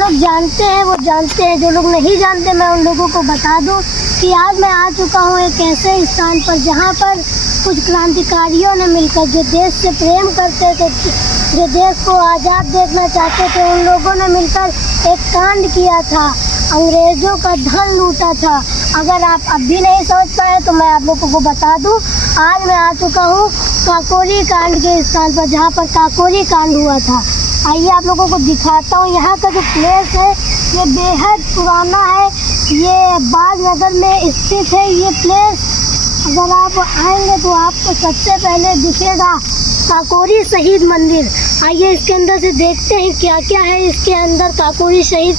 लोग जानते हैं वो जानते हैं, जो लोग नहीं जानते मैं उन लोगों को बता दूं कि आज मैं आ चुका हूं एक ऐसे स्थान पर जहां पर कुछ क्रांतिकारियों ने मिलकर, जो देश से प्रेम करते थे, जो देश को आज़ाद देखना चाहते थे, उन लोगों ने मिलकर एक कांड किया था, अंग्रेज़ों का धन लूटा था। अगर आप अब भी नहीं समझ पाए तो मैं आप लोगों को बता दूं, आज मैं आ चुका हूं काकोरी कांड के स्थान पर, जहां पर काकोरी कांड हुआ था। आइए आप लोगों को दिखाता हूँ। यहाँ का जो प्लेस है ये बेहद पुराना है, ये बाग नगर में स्थित है। ये प्लेस अगर आप आएंगे तो आपको सबसे पहले दिखेगा काकोरी शहीद मंदिर। आइए इसके अंदर से देखते हैं क्या क्या है इसके अंदर, काकोरी शहीद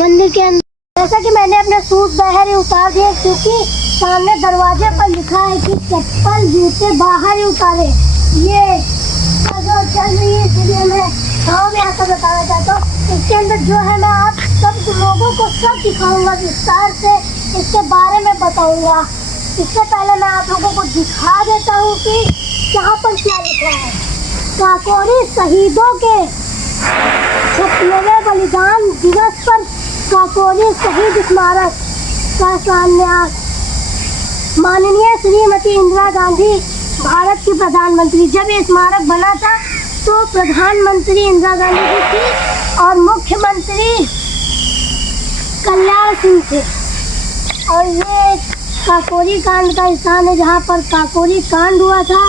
मंदिर के अंदर। जैसा कि मैंने अपने सूट बाहर ही उतार दिए, क्योंकि सामने दरवाजे पर लिखा है कि चप्पल जूते बाहर ही उतारे। ये चल रही है इसलिए मैं गाँव में आकर बताना चाहता हूँ। इसके अंदर जो है मैं आप सब लोगों को सब दिखाऊंगा, विस्तार से इसके बारे में बताऊंगा। इससे पहले मैं आप लोगों को दिखा देता हूँ कि यहाँ पर क्या लिखा है। काकोरी शहीदों के 56वें बलिदान दिवस पर काकोरी शहीद स्मारक का शिलान्यास। माननीय श्रीमती इंदिरा गांधी भारत की प्रधानमंत्री, जब ये स्मारक बना था तो प्रधानमंत्री इंदिरा गांधी जी थी और मुख्यमंत्री कल्याण सिंह थे। और ये काकोरी कांड का स्थान है जहाँ पर काकोरी कांड हुआ था।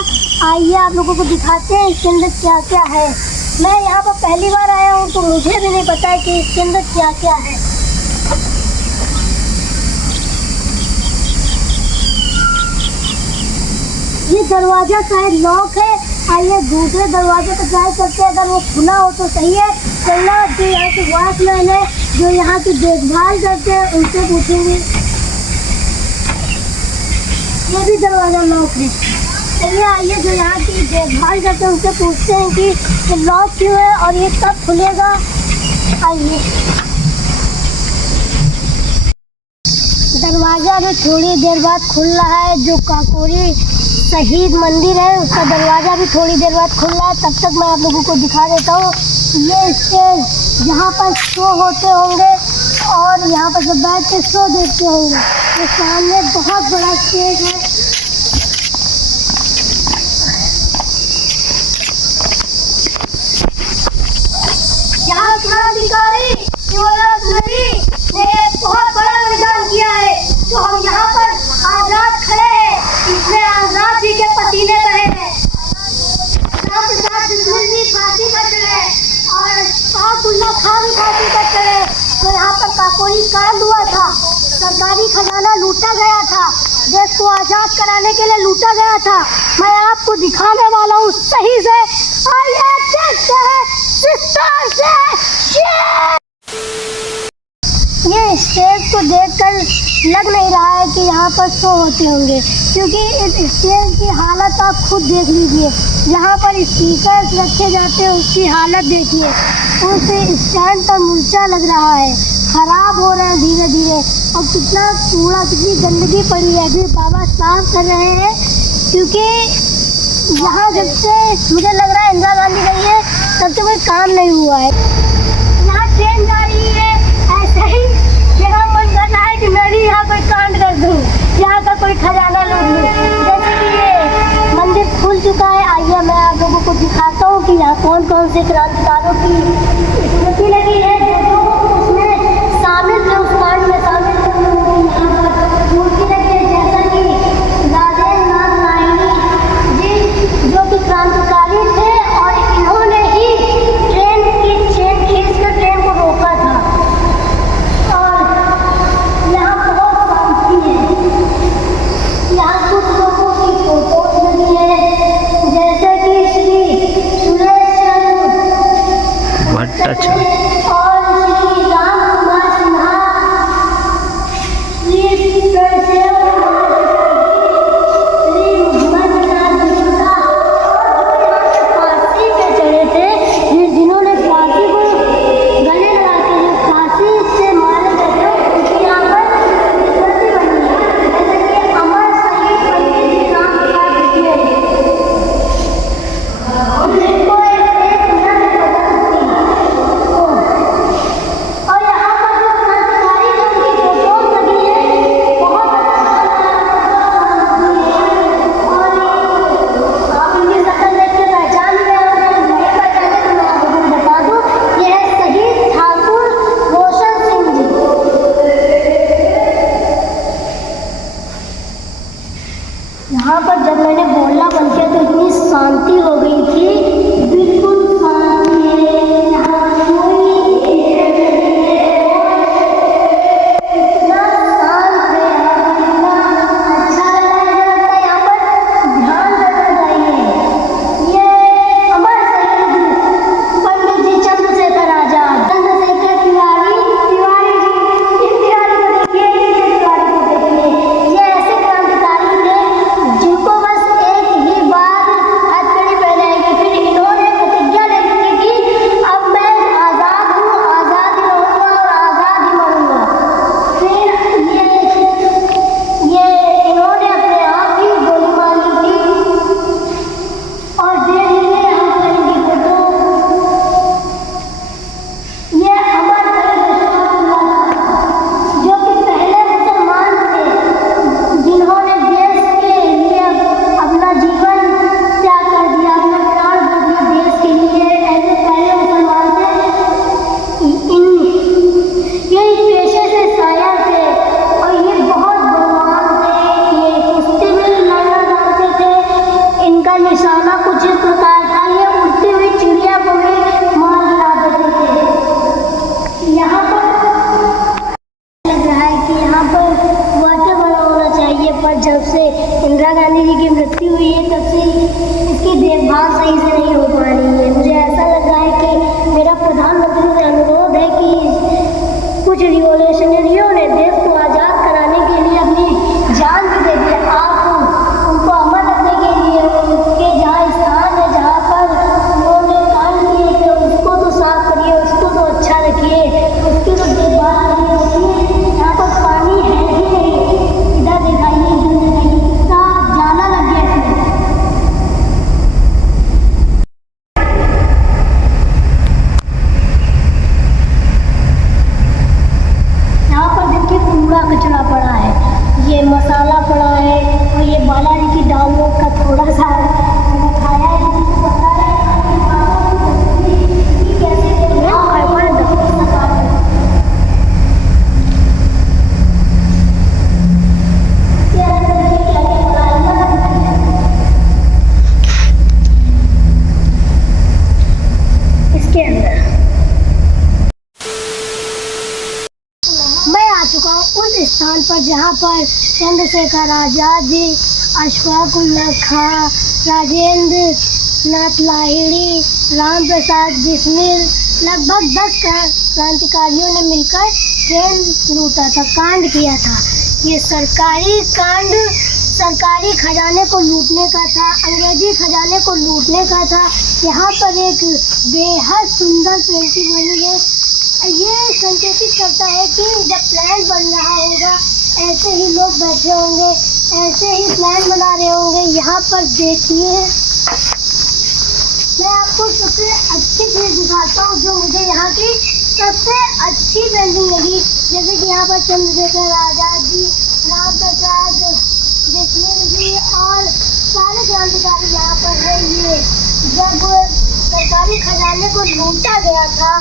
आइए आप लोगों को दिखाते हैं इसके अंदर क्या क्या है। मैं यहाँ पर पहली बार आया हूँ तो मुझे भी नहीं पता है कि इसके अंदर क्या क्या है। ये दरवाजा शायद लॉक है। आइए दूसरे दरवाजे पर ट्राई करते हैं, अगर वो खुला हो तो सही है। चलना जो यहाँ के वॉचमैन है, जो यहाँ की देखभाल करते हैं, उनसे पूछेंगे। ये भी दरवाजा लॉक है। चलिए आइए जो यहाँ की देखभाल करते हैं उनसे पूछते हैं कि ये लॉक क्यों है और ये कब खुलेगा। आइए, दरवाजा भी थोड़ी देर बाद खुल रहा है। जो काकोरी शहीद मंदिर है उसका दरवाज़ा भी थोड़ी देर बाद खुल रहा है। तब तक मैं आप लोगों को दिखा देता हूँ ये स्टेज जहाँ पर शो होते होंगे और यहाँ पर सब बैठ के शो देखते होंगे। ये सामने बहुत बड़ा स्टेज है। यहाँ क्रांतिकारी युवराज नदी ने बहुत बड़ा बलिदान किया है। तो हम यहाँ पर आजाद खड़े हैं, इसमें आजाद जी के पसीने बहे हैं। फांसी पर चढ़े और शाहबुल्ला खान फांसी पर चढ़े। तो यहाँ पर काकोरी कांड हुआ था, सरकारी खजाना लूटा गया था, देश को आजाद कराने के लिए लूटा गया था। मैं आपको दिखाने वाला हूँ सही से। आइए देखते हैं विस्तार से। ये स्टेज को देखकर लग नहीं रहा है कि यहाँ पर शो होते होंगे, क्योंकि इस स्टेज की हालत आप खुद देख लीजिए। जहाँ पर स्पीकर रखे जाते हैं उसकी हालत देखिए। उस स्टैंड पर मूर्छा लग रहा है, खराब हो रहा है धीरे धीरे। और कितना कूड़ा, कितनी गंदगी पड़ी है। अभी बाबा साफ कर रहे हैं, क्योंकि यहाँ जब से मुझे लग रहा है इंदिरा गांधी गई है तब से कोई काम नहीं हुआ है। यहाँ ट्रेन जा रही है, ऐसे ही मेरा मन कर रहा है कि मैं भी यहाँ कोई कांड कर दूँ, यहाँ का कोई खजाना लूट लूँ। जैसे कि ये मंदिर खुल चुका है। आइए मैं आप लोगों को दिखाता हूँ कि यहाँ कौन कौन से क्रांतिकारियों की स्मृति लगी है, जो उसमें शामिल थे, उस कांड में शामिल थे। मूर्ति लगी है, जैसा कि राजेंद्र नाथ नायनी जी, जो कि क्रांतिकारी थे और इन्होंने ही ट्रेन की चेन खींचकर ट्रेन को रोका था। और यहाँ बहुत शांति है। यहाँ कुछ लोगों की फोटोज लगी है, जैसे कि श्री सुरेश चंद्र भट्टाचार्य। स्थान पर जहाँ पर चंद्रशेखर आज़ाद जी, अशफाक उल्लाह खां, राजेंद्र नाथ लाहिड़ी, राम प्रसाद बिस्मिल, लगभग 10 क्रांतिकारियों ने मिलकर ट्रेन लूटा था, कांड किया था। ये सरकारी कांड सरकारी खजाने को लूटने का था, अंग्रेजी खजाने को लूटने का था। यहाँ पर एक बेहद सुंदर पेंटिंग बनी है। ये संकेतित करता है कि जब प्लान बन रहा होगा ऐसे ही लोग बैठे होंगे, ऐसे ही प्लान बना रहे होंगे। यहाँ पर देखिए, मैं आपको सबसे अच्छी चीज़ दिखाता हूँ जो मुझे यहाँ की सबसे अच्छी पेंटिंग लगी। जैसे कि यहाँ पर चंद्रशेखर आज़ाद जी, राम प्रसाद बिस्मिल जी और सारे क्रांतिकारी यहाँ पर है। ये जब सरकारी खजाने को लूटा गया था,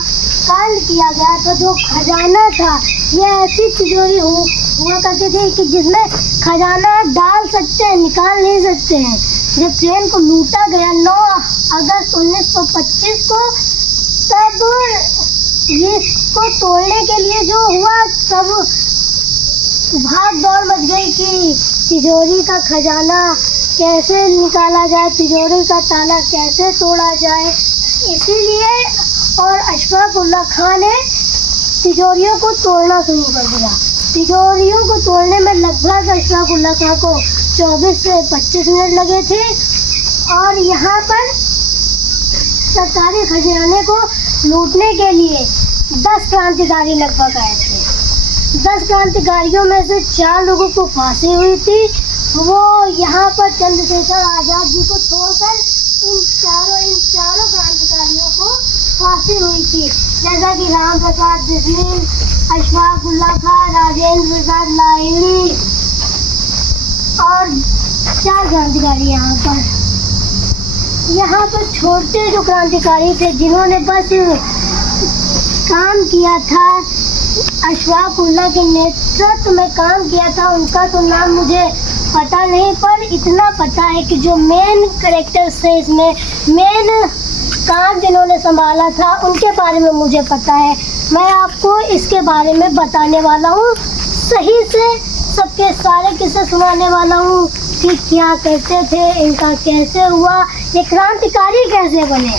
कांड किया गया था, जो खजाना था ये ऐसी तिजोरी हुआ करती थी कि जिसमें खजाना डाल सकते हैं, निकाल नहीं सकते हैं। जब ट्रेन को लूटा गया 9 अगस्त 1925 को, तब इसको तोड़ने के लिए जो हुआ सब भाग दौड़ मच गई कि तिजोरी का खजाना कैसे निकाला जाए, तिजोरी का ताला कैसे तोड़ा जाए। इसीलिए और अशफाक उल्लाह खां ने तिजोरियों को तोड़ना शुरू कर दिया। तिजोरियों को तोड़ने में लगभग अशफाक उल्लाह खां को 24 से 25 मिनट लगे थे। और यहाँ पर सरकारी खजाने को लूटने के लिए 10 क्रांतिकारी लगभग आए थे। 10 क्रांतिकारियों में से 4 लोगों को फांसी हुई थी। वो यहाँ पर चंद्रशेखर आज़ाद जी को छोड़कर इन चारों क्रांतिकारियों को फांसी हुई थी। जैसा कि राम प्रसाद बिस्मिल, अशफाक उल्लाह खां, राजेंद्र प्रसाद लाहिड़ी और 4 क्रांतिकारी यहाँ पर छोटे जो क्रांतिकारी थे जिन्होंने बस काम किया था, अशफाक उल्लाह के नेतृत्व में काम किया था, उनका तो नाम मुझे पता नहीं, पर इतना पता है कि जो मेन कैरेक्टर्स थे इसमें, मेन काम जिन्होंने संभाला था, उनके बारे में मुझे पता है। मैं आपको इसके बारे में बताने वाला हूँ, सही से सबके सारे किस्से सुनाने वाला हूँ कि क्या करते थे, इनका कैसे हुआ, ये क्रांतिकारी कैसे बने।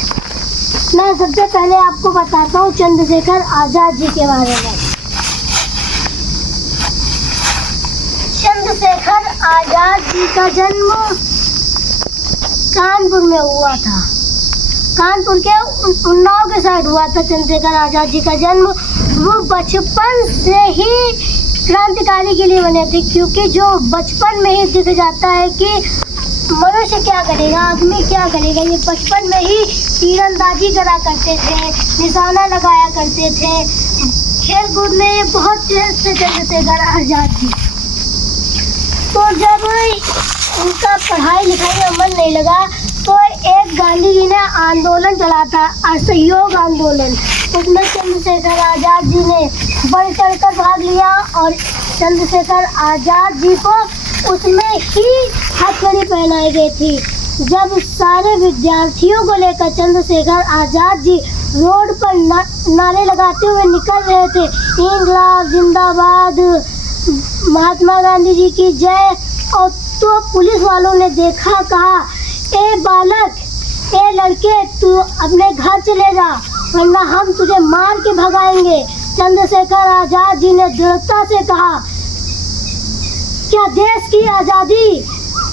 मैं सबसे पहले आपको बताता हूँ चंद्रशेखर आज़ाद जी के बारे में। चंद्रशेखर आज़ाद जी का जन्म कानपुर में हुआ था, कानपुर के उन्नाव के साइड हुआ था चंद्रशेखर आज़ाद जी का जन्म। वो बचपन से ही क्रांतिकारी के लिए बने थे, क्योंकि जो बचपन में ही दिख जाता है कि मनुष्य क्या करेगा, आदमी क्या करेगा, ये बचपन में ही तीरंदाजी करा करते थे, निशाना लगाया करते थे, खेल कूद में ये बहुत तेज थे चंद्रशेखर आज़ाद जी। तो जब उनका पढ़ाई लिखाई में मन नहीं लगा तो एक गांधी जी ने आंदोलन चला था, असहयोग आंदोलन। उसमें चंद्रशेखर आज़ाद जी ने बढ़ चढ़ कर भाग लिया और चंद्रशेखर आज़ाद जी को उसमें ही हथकड़ी पहनाई गई थी। जब सारे विद्यार्थियों को लेकर चंद्रशेखर आज़ाद जी रोड पर नारे लगाते हुए निकल रहे थे, इंकलाब जिंदाबाद, महात्मा गांधी जी की जय, और तो पुलिस वालों ने देखा, कहा, ए बालक, ए लड़के, तू अपने घर चले जा वरना हम तुझे मार के भगाएंगे। चंद्रशेखर आज़ाद जी ने दृढ़ता से कहा, क्या देश की आज़ादी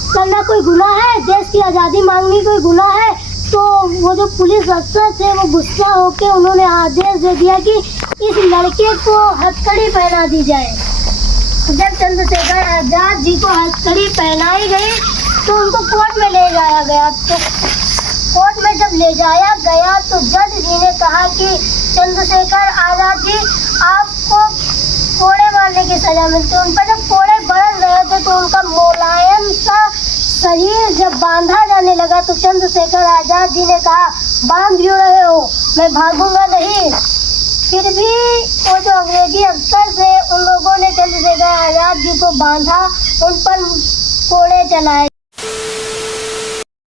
करना कोई गुनाह है? देश की आज़ादी मांगनी कोई गुनाह है? तो वो जो पुलिस अफसर थे वो गुस्सा होकर उन्होंने आदेश दे दिया कि इस लड़के को हथकड़ी पहना दी जाए। जब चंद्रशेखर आज़ाद जी को हथकड़ी पहनाई गई तो उनको कोर्ट में ले जाया गया। तो कोर्ट में जब ले जाया गया तो जज जी ने कहा कि चंद्रशेखर आज़ाद जी, आपको कोड़े मारने की सजा मिलती है। उन पर जब कोड़े बरस रहे थे तो उनका मुलायम सा शरीर जब बांधा जाने लगा तो चंद्रशेखर आज़ाद जी ने कहा, बांध क्यों रहे हो, मैं भागूंगा नहीं। फिर भी वो जो अंग्रेजी अफसर थे उन लोगों ने चंद्रशेखर आज़ाद जी को बांधा, उन पर कोड़े चलाए।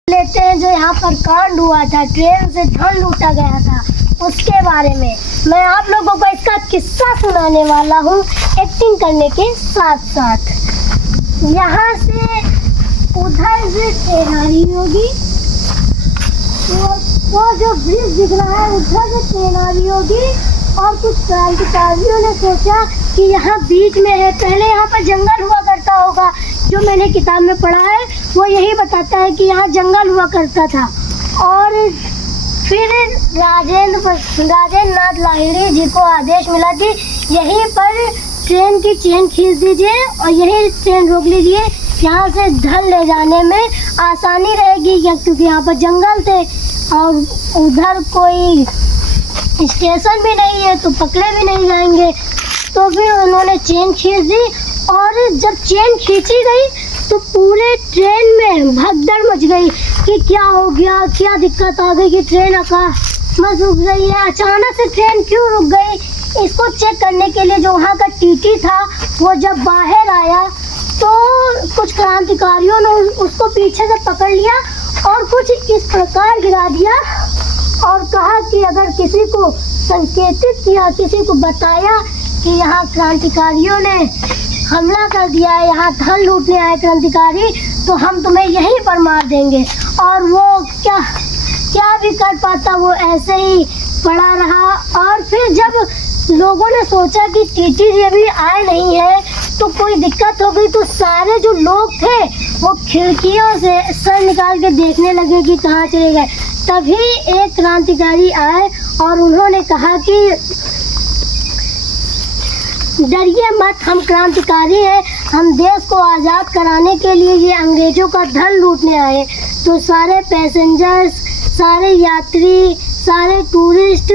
लेते हैं जो यहाँ पर कांड हुआ था, ट्रेन से धन लूटा गया था, उसके बारे में मैं आप लोगों को इसका किस्सा सुनाने वाला हूँ, एक्टिंग करने के साथ साथ। यहाँ से उधर से ट्रेन आ रही होगी, वो जो ब्रिज दिख रहा है उधर से ट्रेन आ रही होगी, और कुछ क्रांतिकारियों ने सोचा कि यहाँ बीच में है। पहले यहाँ पर जंगल हुआ करता होगा, जो मैंने किताब में पढ़ा है वो यही बताता है कि यहाँ जंगल हुआ करता था। और फिर राजेंद्र नाथ लाहिड़ी जी को आदेश मिला कि यहीं पर ट्रेन की चेन खींच दीजिए और यही ट्रेन रोक लीजिए, यहाँ से धल ले जाने में आसानी रहेगी, क्योंकि यहाँ पर जंगल थे और उधर कोई स्टेशन भी नहीं है तो पकड़े भी नहीं जाएंगे। तो फिर उन्होंने चेन खींच दी, और जब चेन खींची गई तो पूरे ट्रेन में भगदड़ मच गई कि क्या हो गया, क्या दिक्कत आ गई कि ट्रेन अचानक रुक गई है, अचानक से ट्रेन क्यों रुक गई। इसको चेक करने के लिए जो वहाँ का टीटी था वो जब बाहर आया तो कुछ क्रांतिकारियों ने उसको पीछे से पकड़ लिया और कुछ इस प्रकार गिरा दिया और कहा कि अगर किसी को संकेतित किया, किसी को बताया कि यहाँ क्रांतिकारियों ने हमला कर दिया है, यहाँ धन लूटने आए क्रांतिकारी, तो हम तुम्हें यहीं पर मार देंगे। और वो क्या भी कर पाता, वो ऐसे ही पड़ा रहा। और फिर जब लोगों ने सोचा कि टीटी जी अभी आए नहीं है तो कोई दिक्कत हो गई, तो सारे जो लोग थे वो खिड़कियों से सर निकाल के देखने लगे कि कहाँ चले गए। तभी एक क्रांतिकारी आए और उन्होंने कहा कि डरिए मत, हम क्रांतिकारी हैं, हम देश को आज़ाद कराने के लिए ये अंग्रेज़ों का धन लूटने आए। तो सारे पैसेंजर्स, सारे यात्री, सारे टूरिस्ट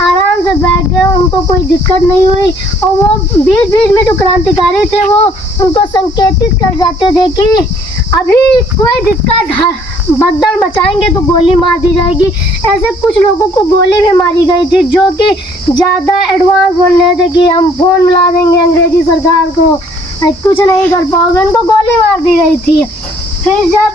आराम से बैठ गए, उनको कोई दिक्कत नहीं हुई। और वो बीच बीच में जो क्रांतिकारी थे वो उनको संकेतित कर जाते थे कि अभी कोई दिक्कत, भगदड़ मचाएंगे तो गोली मार दी जाएगी। ऐसे कुछ लोगों को गोली भी मारी गई थी जो कि ज़्यादा एडवांस बोल रहे थे कि हम फ़ोन मिला देंगे अंग्रेज़ी सरकार को, कुछ नहीं कर पाओगे, उनको गोली मार दी गई थी। फिर जब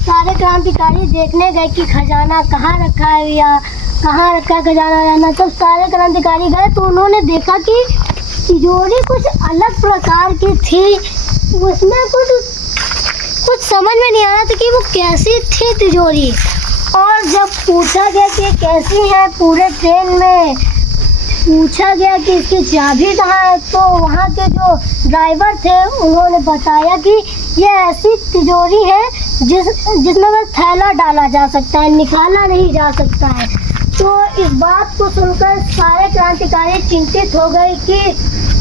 सारे क्रांतिकारी देखने गए कि खजाना कहाँ रखा है भैया, कहाँ रखा है खजाना, तब सारे क्रांतिकारी गए तो उन्होंने देखा कि तिजोरी कुछ अलग प्रकार की थी, उसमें कुछ समझ में नहीं आ रहा था कि वो कैसी थी तिजोरी। और जब पूछा गया कि कैसी है, पूरे ट्रेन में पूछा गया कि इसकी चाबी कहाँ है, तो वहाँ के जो ड्राइवर थे उन्होंने बताया कि ये ऐसी तिजोरी है जिसमें बस थैला डाला जा सकता है, निकाला नहीं जा सकता है। तो इस बात को सुनकर सारे क्रांतिकारी चिंतित हो गए कि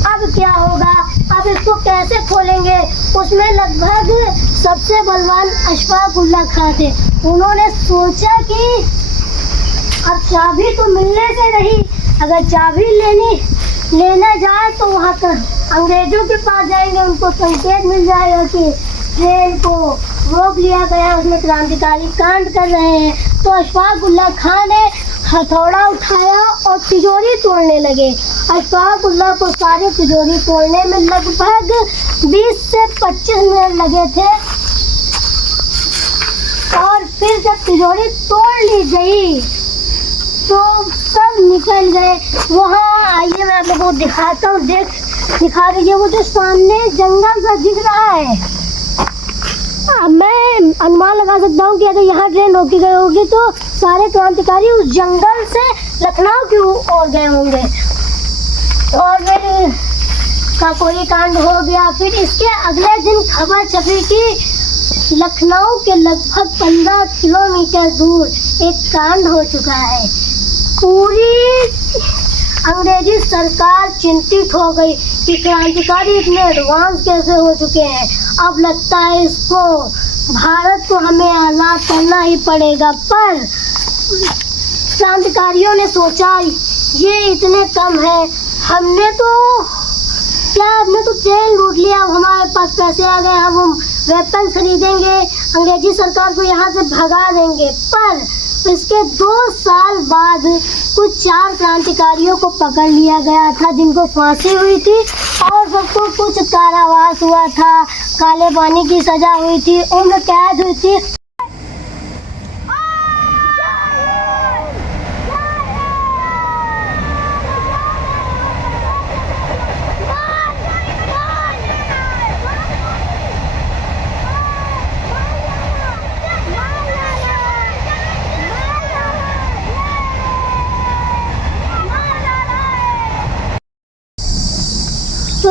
अब क्या होगा, अब इसको कैसे खोलेंगे। उसमें लगभग सबसे बलवान अशफाक उल्लाह खां थे। उन्होंने सोचा कि अब चाबी तो मिलने से रही, अगर चाबी लेने जाए तो वहाँ का अंग्रेज़ों के पास जाएंगे, उनको संकेत मिल जाएगा कि ट्रेन को रोक लिया गया, उसमें क्रांतिकारी कांड कर रहे हैं। तो अशफाक उल्लाह खां ने हथौड़ा उठाया और तिजोरी तोड़ने लगे। अशफाक उल्लाह को सारी तिजोरी तोड़ने में लगभग 20 से 25 मिनट लगे थे। और फिर जब तिजोरी तोड़ ली गई तो सब निकल गए। वहाँ आइए मैं आप लोगों को दिखाता हूँ, दिखा दीजिए वो जो सामने जंगल सा दिख रहा है। मैं अनुमान लगा सकता हूँ कि अगर यहाँ ट्रेन रोकी गई होगी तो सारे क्रांतिकारी उस जंगल से लखनऊ की ओर गए होंगे और फिर काकोरी कांड हो गया। फिर इसके अगले दिन खबर छपी कि लखनऊ के लगभग 15 किलोमीटर दूर एक कांड हो चुका है। पूरी अंग्रेजी सरकार चिंतित हो गई कि क्रांतिकारी इतने एडवांस कैसे हो चुके हैं, अब लगता है इसको भारत को हमें आज़ाद करना ही पड़ेगा। पर क्रांतिकारियों ने सोचा ये इतने कम है, हमने तो ट्रेन लूट लिया, अब हमारे पास पैसे आ गए, हम वेपन खरीदेंगे, अंग्रेजी सरकार को यहाँ से भगा देंगे। पर इसके 2 साल बाद कुछ 4 क्रांतिकारियों को पकड़ लिया गया था जिनको फांसी हुई थी और सबको कुछ कारावास हुआ था, काले पानी की सजा हुई थी, उम्र कैद हुई थी।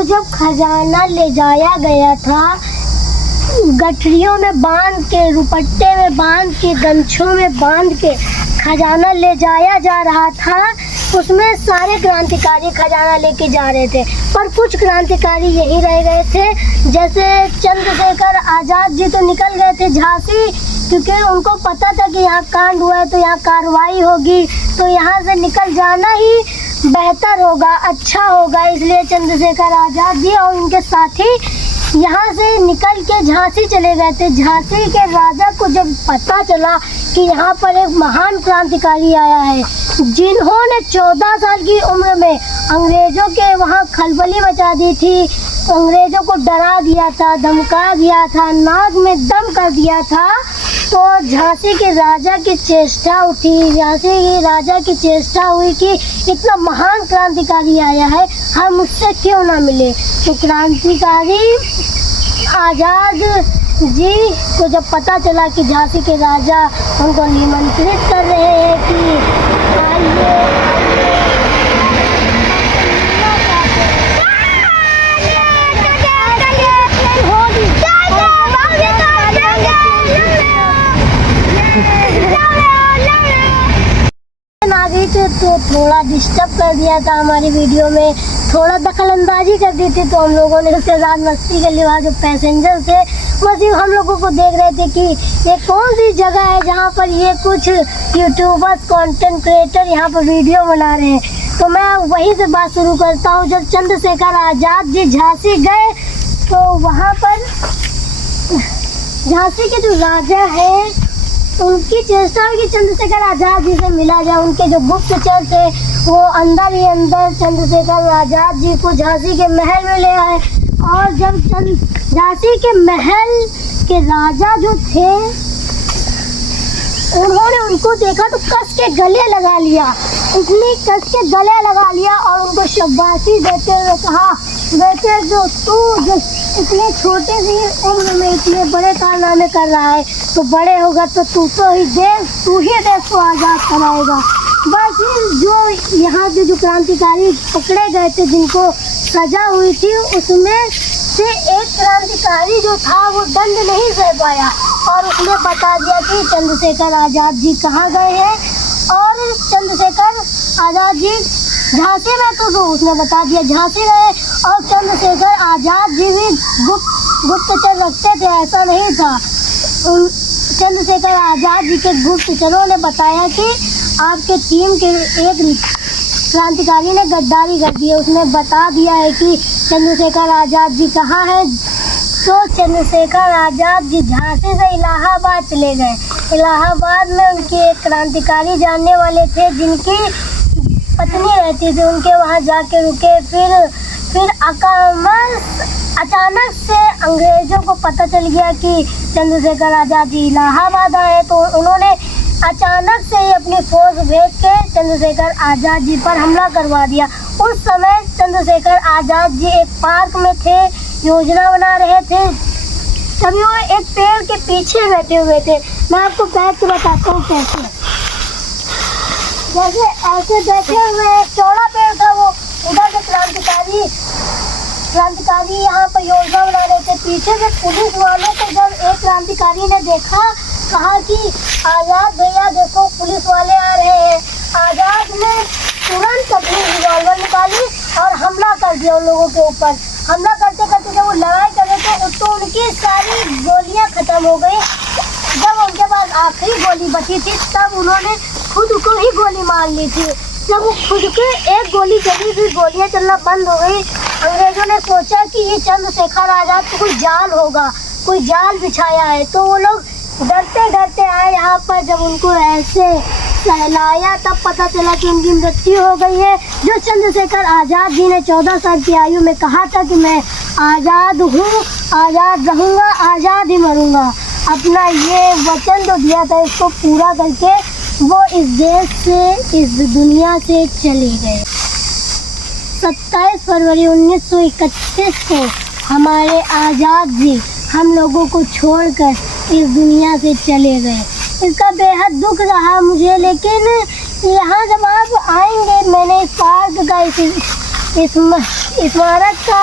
जब खजाना ले जाया गया था, गठरियों में बांध के, रुपट्टे में बांध के, गमछों में बांध के खजाना ले जाया जा रहा था, उसमें सारे क्रांतिकारी खजाना लेके जा रहे थे, पर कुछ क्रांतिकारी यहीं रह गए थे। जैसे चंद्रशेखर आज़ाद जी तो निकल गए थे झांसी, क्योंकि उनको पता था कि यहाँ कांड हुआ है तो यहाँ कार्रवाई होगी, तो यहाँ से निकल जाना ही बेहतर होगा, अच्छा होगा। इसलिए चंद्रशेखर आज़ाद जी और उनके साथी यहाँ से निकल के झांसी चले गए थे। झांसी के राजा को जब पता चला कि यहाँ पर एक महान क्रांतिकारी आया है, जिन्होंने 14 साल की उम्र में अंग्रेज़ों के वहाँ खलबली मचा दी थी, अंग्रेज़ों को डरा दिया था, धमका दिया था, नाक में दम कर दिया था, तो झांसी के राजा की चेष्टा उठी, झांसी के राजा की चेष्टा हुई कि इतना महान क्रांतिकारी आया है, हम उससे क्यों ना मिले। तो क्रांतिकारी आज़ाद जी को जब पता चला कि झांसी के राजा उनको निमंत्रित कर रहे हैं कि आइए तो थोड़ा डिस्टर्ब कर दिया था हमारी वीडियो में, थोड़ा दखल अंदाजी कर दी थी, तो हम लोगों ने उसके साथ मस्ती कर लिया। जो पैसेंजर थे वो सिर्फ हम लोगों को देख रहे थे कि ये कौन सी जगह है जहाँ पर ये कुछ यूट्यूबर्स, कंटेंट क्रिएटर यहाँ पर वीडियो बना रहे हैं। तो मैं वहीं से बात शुरू करता हूँ। जब चंद्रशेखर आज़ाद जी झांसी गए तो वहाँ पर झांसी के जो राजा हैं उनकी चेष्टा हुई कि चंद्रशेखर आज़ाद जी से मिला जाए। उनके जो गुप्तचर थे वो अंदर ही अंदर चंद्रशेखर आज़ाद जी को झांसी के महल में ले आए, और जब झांसी के महल के राजा जो थे उन्होंने उनको देखा तो कस के गले लगा लिया, इतनी कस के गले लगा लिया और उनको शाबाशी देते हुए कहा, बेटे जो तू इतने छोटे सी उम्र में इतने बड़े कारनामे कर रहा है, तो बड़े होगा तो तू ही देश को आज़ाद कराएगा। बस जो यहाँ के जो क्रांतिकारी पकड़े गए थे, जिनको सजा हुई थी, उसमें से एक क्रांतिकारी जो था वो दंड नहीं सह पाया और उसने बता दिया कि चंद्रशेखर आज़ाद जी कहाँ गए हैं, और चंद्रशेखर आज़ाद जी झांसी में, तो उसने बता दिया झांसी गए। और चंद्रशेखर आज़ाद जी भी गुप्तचर रखते थे, ऐसा नहीं था। चंद्रशेखर आज़ाद जी के गुप्तचरों ने बताया कि आपके टीम के एक क्रांतिकारी ने गद्दारी कर दी है, उसने बता दिया है कि चंद्रशेखर आज़ाद जी कहाँ हैं। तो चंद्रशेखर आज़ाद जी झांसी से इलाहाबाद चले गए। इलाहाबाद में उनके एक क्रांतिकारी जानने वाले थे जिनकी पत्नी रहती थी, उनके वहाँ जाके रुके। फिर अचानक से अंग्रेज़ों को पता चल गया कि चंद्रशेखर आज़ाद जी इलाहाबाद आए, तो उन्होंने अचानक से ही अपनी फौज भेज के चंद्रशेखर आज़ाद जी पर हमला करवा दिया। उस समय चंद्रशेखर आज़ाद जी एक पार्क में थे, योजना बना रहे थे, तभी वो एक पेड़ के पीछे बैठे हुए थे। मैं आपको बैठ के बताता हूँ कैसे। जैसे ऐसे बैठे हुए, चौड़ा पेड़ था वो, उधर से क्रांतिकारी यहाँ पर योजना बना रहे थे। पीछे से पुलिस वालों को जब एक क्रांतिकारी ने देखा, कहा कि आज़ाद भैया देखो पुलिस वाले आ रहे हैं। आज़ाद ने तुरंत अपनी रिवॉल्वर निकाली और हमला कर दिया उन लोगों के ऊपर। हमला करते करते जब वो लड़ाई कर रहे थे तो उनकी सारी गोलियां खत्म हो गई। जब उनके पास आखिरी गोली बची थी तब उन्होंने खुद को ही गोली मार ली थी। जब वो खुद के एक गोली चली, फिर गोलियां चलना बंद हो गई। अंग्रेजों ने सोचा कि ये चंद्रशेखर आज़ाद को कोई जाल होगा, कोई जाल बिछाया है, तो वो लोग डरते डरते आए यहाँ पर। जब उनको ऐसे सहलाया तब पता चला कि उनकी मृत्यु हो गई है। जो चंद्रशेखर आज़ाद जी ने 14 साल की आयु में कहा था कि मैं आज़ाद हूँ, आज़ाद रहूँगा, आज़ाद ही मरूँगा, अपना ये वचन जो दिया था इसको पूरा करके वो इस देश से, इस दुनिया से चले गए। 27 फरवरी 1931 को हमारे आज़ाद जी हम लोगों को छोड़कर इस दुनिया से चले गए। इसका बेहद दुख रहा मुझे, लेकिन यहाँ जब आप आएंगे, मैंने इस पार्क का, इस स्मारक का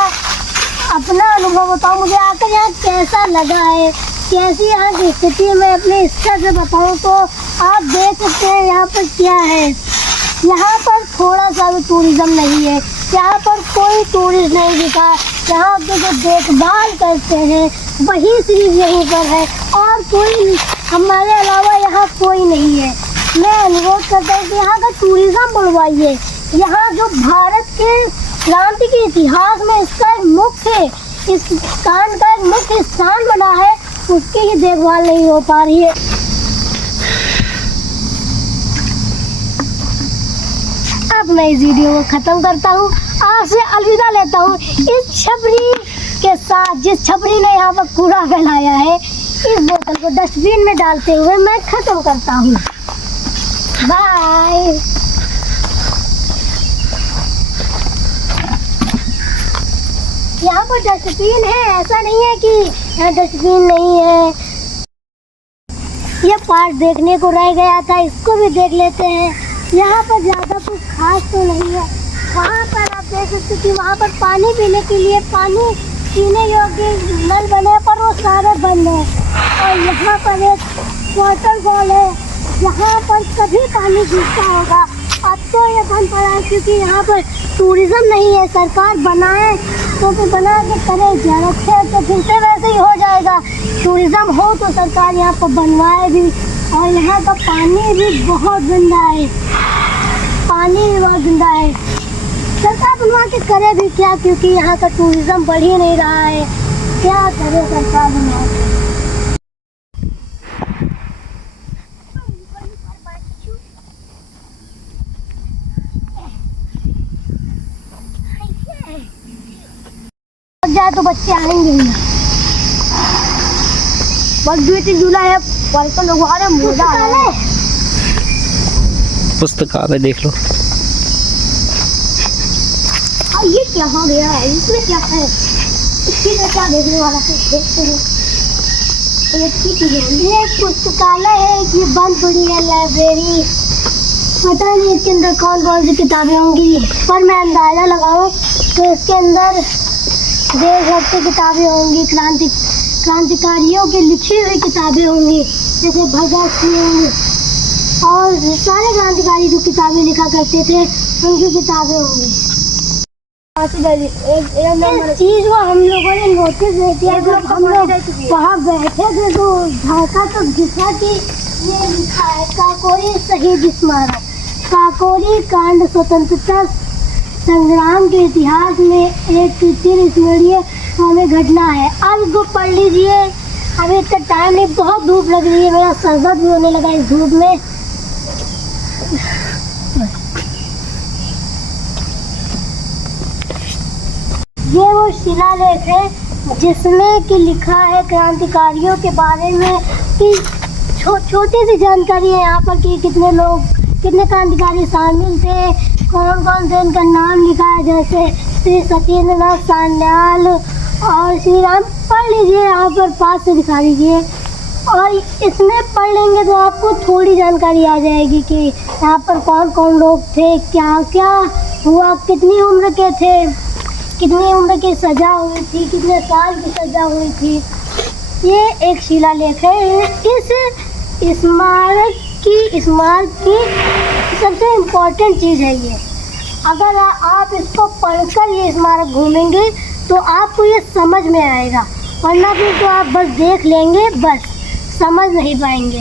अपना अनुभव बताऊं, मुझे आकर यहाँ कैसा लगा है, कैसी यहाँ की स्थिति मैं अपने स्तर से बताऊं तो आप देख सकते हैं यहाँ पर क्या है। यहाँ पर थोड़ा सा भी टूरिज्म नहीं है, यहाँ पर कोई टूरिस्ट नहीं दिखा। यहाँ पे जो देखभाल करते हैं वही सिर्फ यहीं पर है और कोई हमारे अलावा यहाँ कोई नहीं है। मैं अनुरोध करता हूँ कि यहाँ का टूरिज्म बढ़वाइए। यहाँ जो भारत के क्रांति के इतिहास में इसका एक मुख्य इस स्थान का एक मुख्य स्थान बना है, उसकी ही देखभाल नहीं हो पा रही है। अब मैं इस वीडियो को ख़त्म करता हूँ, आपसे अलविदा लेता हूँ इस छपरी के साथ। जिस छपरी ने यहाँ पर कूड़ा फैलाया है, इस बोतल को डस्टबिन में डालते हुए मैं ख़त्म करता हूँ। बाय। यहाँ पर डस्टबिन है, ऐसा नहीं है कि यहाँ डस्टबिन नहीं है। ये पार्क देखने को रह गया था, इसको भी देख लेते हैं। यहाँ पर ज़्यादा कुछ खास तो नहीं है। वहाँ पर आप देख सकते कि वहाँ पर पानी पीने के लिए पानी पीने योग्य नल बने पर वो सारे बंद हैं। और यहाँ पर एक वाटरफॉल है, यहाँ पर कभी पानी गिरता होगा। अब तो ये बंद पड़ा है क्योंकि यहाँ पर टूरिज्म नहीं है। सरकार बनाए तो बना के करे, जा रखे तो फिर से वैसे ही हो जाएगा। टूरिज्म हो तो सरकार यहाँ पर बनवाए भी। और यहाँ का पानी भी बहुत गंदा है, पानी भी बहुत गंदा है। सरकार बनवा के करे भी क्या, क्योंकि यहाँ का टूरिज्म बढ़ ही नहीं रहा है। क्या करे सरकार बनवा के। जाए तो बच्चे आएंगे ही। बस 2 जुलाई है, वेलकम लोग आ रहे हैं। मोजा है, पुस्तकालय देख लो। ये क्या हो गया है, इसमें क्या है, इसकी क्या देखने वाला है, देखते हैं। ये पुस्तकालय है कि बंद पड़ी है लाइब्रेरी। पता नहीं इसके अंदर कौन कौन सी किताबें होंगी, पर मैं अंदाज़ा लगाऊं तो इसके अंदर देशभक्त की किताबें होंगी, क्रांतिकारियों की लिखी हुई किताबें होंगी, जैसे भगत सिंह और सारे क्रांतिकारी जो किताबें लिखा करते थे उनकी किताबें होंगी। इस चीज़ को हम लोगों ने नोटिस नहीं किया। जब हम लोग वहाँ बैठे थे तो झांका तो दिखा कि ये लिखा है काकोरी शहीद स्मारक। काकोरी कांड स्वतंत्रता संग्राम के इतिहास में एक चिरस्मरणीय हमें घटना है। अब इसको पढ़ लीजिए। अभी इतना टाइम नहीं, बहुत धूप लग रही है, मेरा सर दर्द भी होने लगा इस धूप में। ये वो शिलालेख है जिसमें कि लिखा है क्रांतिकारियों के बारे में कि छोटी सी जानकारी है यहाँ पर कि कितने लोग, कितने क्रांतिकारी शामिल थे, कौन कौन से इनका नाम लिखा है, जैसे श्री सत्येंद्रनाथ सान्याल और श्री राम। पढ़ लीजिए, यहाँ पर पास से दिखा दीजिए और इसमें पढ़ लेंगे तो आपको थोड़ी जानकारी आ जाएगी कि यहाँ पर कौन कौन लोग थे, क्या क्या हुआ, कितनी उम्र के थे, कितनी उम्र की सज़ा हुई थी, कितने साल की सज़ा हुई थी। ये एक शिलालेख है। इस स्मारक की सबसे इम्पोर्टेंट चीज़ है ये। अगर आप इसको पढ़कर ये स्मारक घूमेंगे तो आपको ये समझ में आएगा, वरना फिर तो आप बस देख लेंगे, बस समझ नहीं पाएंगे।